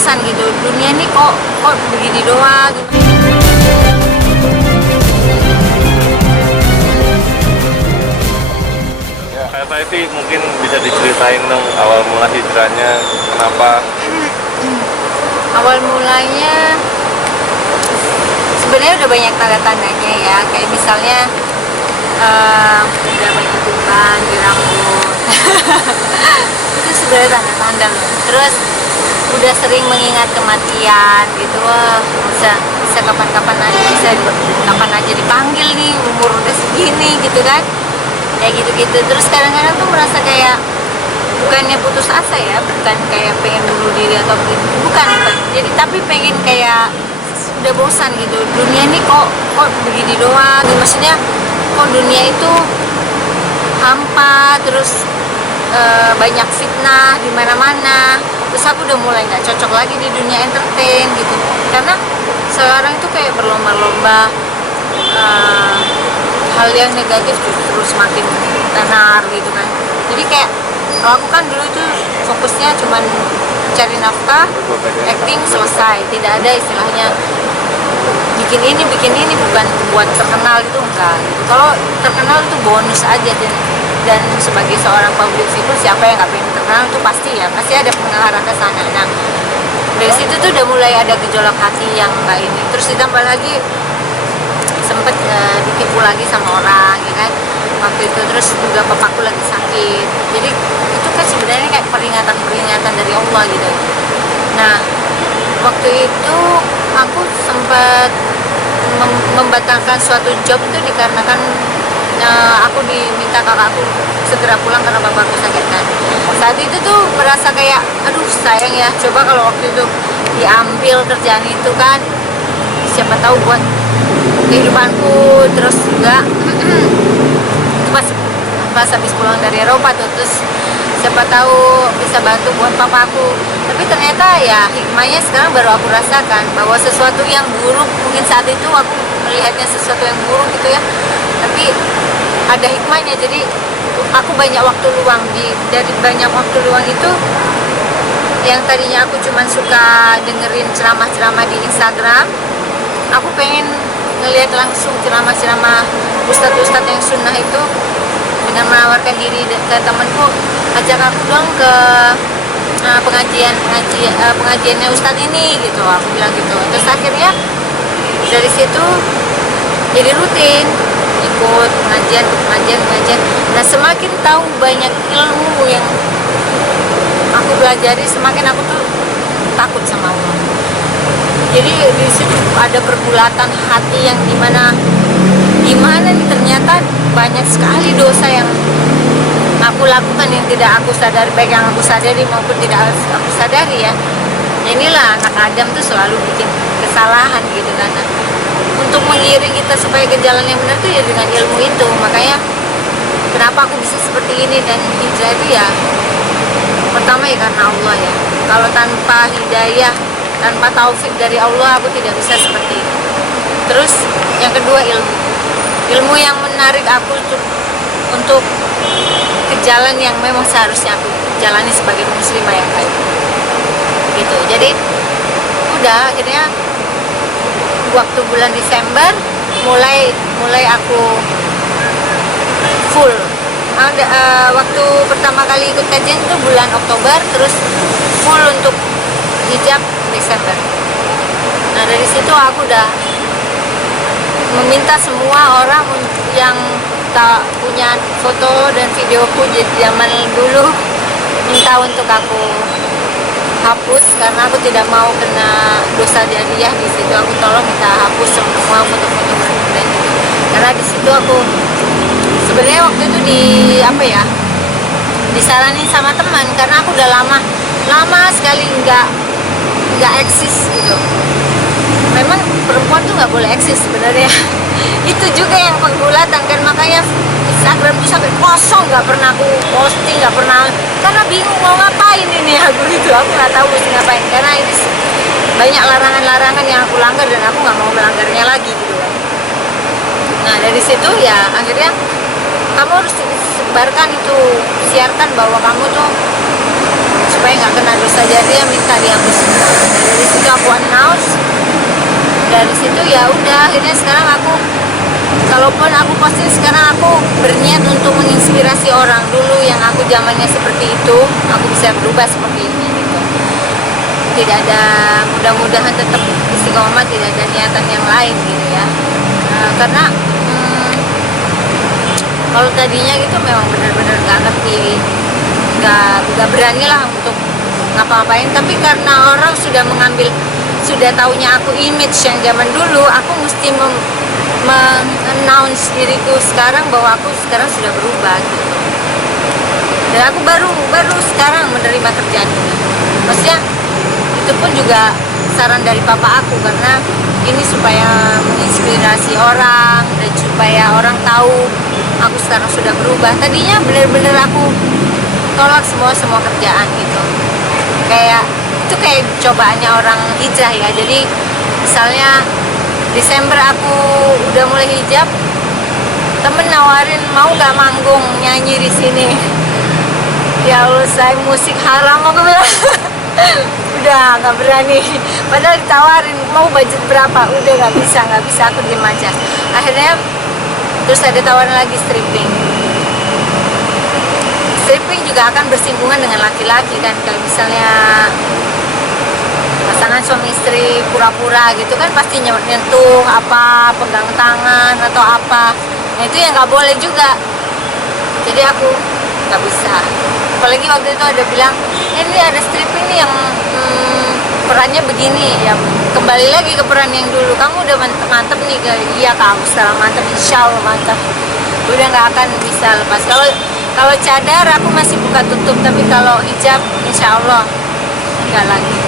bosan gitu, dunia ini kok begini doang. Ya, Kak Eti mungkin bisa diceritain dong awal mula hijrahnya, kenapa? Awal mulanya sebenarnya udah banyak tanda-tandanya ya, kayak misalnya udah banyak tuban di rambut. Itu sebenarnya tanda-tanda loh. Terus udah sering mengingat kematian gitu, wah bisa kapan-kapan aja dipanggil nih, umur udah segini gitu kan, kayak gitu-gitu. Terus kadang-kadang tuh merasa kayak bukannya putus asa ya, bukan kayak pengen bunuh diri atau bukan, jadi tapi pengen kayak udah bosan gitu, dunia ini kok begini doang, maksudnya kok dunia itu hampa, terus banyak fitnah di mana-mana. Terus aku udah mulai nggak cocok lagi di dunia entertain gitu, karena sekarang itu kayak berlomba-lomba hal yang negatif terus semakin tenar gitu kan. Jadi kayak kalau aku kan dulu itu fokusnya cuman cari nafkah, acting, selesai, tidak ada istilahnya bikin ini bukan buat terkenal, itu enggak gitu. Kalau terkenal itu bonus aja, dan sebagai seorang public figure siapa yang nggak pengen terkenal, itu pasti ada pengaruh ke sana. Nah dari situ tuh udah mulai ada gejolak hati yang nggak ini, terus ditambah lagi sempet ditipu lagi sama orang ya kan waktu itu, terus juga papaku lagi sakit, jadi itu kan sebenarnya kayak peringatan dari Allah gitu. Nah waktu itu aku sempat membatalkan suatu job itu dikarenakan aku diminta kakakku segera pulang karena bapakku sakit kan. Saat itu tuh merasa kayak aduh sayang ya, coba kalau waktu itu diambil kerjaan itu kan, siapa tahu buat kehidupanku. Terus juga pas habis pulang dari Eropa tuh, terus siapa tahu bisa bantu buat papaku. Tapi ternyata ya hikmahnya sekarang baru aku rasakan bahwa sesuatu yang buruk, mungkin saat itu aku melihatnya sesuatu yang buruk gitu ya, tapi ada hikmahnya. Jadi aku banyak waktu luang, dari banyak waktu luang itu yang tadinya aku cuman suka dengerin ceramah-ceramah di Instagram, aku pengen ngelihat langsung ceramah-ceramah ustadz-ustadz yang sunnah itu, dengan menawarkan diri ke temanku, ajak aku dong ke pengajiannya ustadz ini gitu, aku bilang gitu. Terus akhirnya dari situ jadi rutin ikut pengajian. Nah semakin tahu banyak ilmu yang aku pelajari, semakin aku tuh takut sama Allah. Jadi di situ ada pergulatan hati yang gimana nih, ternyata banyak sekali dosa yang aku lakukan yang tidak aku sadari, baik yang aku sadari maupun tidak aku sadari ya. Inilah anak Adam tuh selalu bikin kesalahan gitu kan. Untuk mengiring kita supaya ke jalan yang benar tuh ya dengan ilmu itu. Makanya kenapa aku bisa seperti ini dan hijrah itu ya pertama ya karena Allah ya. Kalau tanpa hidayah, tanpa taufik dari Allah, aku tidak bisa seperti ini. Terus yang kedua ilmu yang menarik aku untuk ke jalan yang memang seharusnya aku jalani sebagai muslimah yang baik gitu. Jadi udah akhirnya waktu bulan Desember mulai aku full. Waktu pertama kali ikut kajian itu bulan Oktober, terus full untuk hijab Desember. Nah dari situ aku udah meminta semua orang yang tak punya foto dan videoku zaman dulu, minta untuk aku hapus karena aku tidak mau kena dosa jariah. Di situ aku tolong minta hapus semua foto-foto dan gitu. Karena di situ aku sebenarnya waktu itu disaranin sama teman, karena aku udah lama sekali nggak eksis gitu. Memang perempuan tuh nggak boleh eksis sebenarnya. Itu juga yang penggulatan kan, makanya Instagram tuh sampai kosong, nggak pernah aku posting, nggak pernah, karena bingung mau ngapain ini aku gitu. Aku nggak tahu mesti ngapain karena ini banyak larangan-larangan yang aku langgar dan aku nggak mau melanggarnya lagi gitu kan. Nah dari situ ya akhirnya kamu harus sebarkan itu, siarkan bahwa kamu tuh supaya nggak kena dosa, jadi yang minta dihapus semua. Dari situ aku announce, dari situ ya udah, akhirnya sekarang aku, kalaupun aku posting sekarang, aku berniat untuk menginspirasi orang. Dulu yang aku zamannya seperti itu, aku bisa berubah seperti ini gitu. Tidak ada, mudah-mudahan tetap istiqomah, tidak ada niatan yang lain gitu ya. Karena kalau tadinya gitu memang benar-benar nggak ngerti, nggak berani lah untuk ngapa-ngapain. Tapi karena orang sudah mengambil, sudah taunya aku image yang zaman dulu, aku mesti announce diriku sekarang bahwa aku sekarang sudah berubah gitu. Dan aku baru sekarang menerima kerjaan ini. Maksudnya itu pun juga saran dari papa aku, karena ini supaya menginspirasi orang dan supaya orang tahu aku sekarang sudah berubah. Tadinya benar-benar aku tolak semua kerjaan gitu. Kayak itu kayak cobaannya orang hijrah ya. Jadi misalnya Desember aku udah mulai hijab, temen nawarin mau gak manggung nyanyi di sini. Ya Allah, saya musik haram, aku bilang udah nggak berani. Padahal ditawarin mau budget berapa, udah nggak bisa, aku diem aja. Akhirnya terus ada tawaran lagi stripping juga akan bersinggungan dengan laki-laki kan. Kalau misalnya pasangan suami istri pura-pura gitu kan, pasti nyentuh apa, pegang tangan atau apa. Nah itu yang nggak boleh juga. Jadi aku nggak bisa. Apalagi waktu itu ada bilang, ini ada stripping nih yang perannya begini ya. Kembali lagi ke peran yang dulu, kamu udah mantep nih. Iya kamu sekarang mantep, insya Allah mantep. Udah nggak akan bisa lepas. Kalau cadar aku masih buka tutup, tapi kalau hijab insya Allah nggak lagi.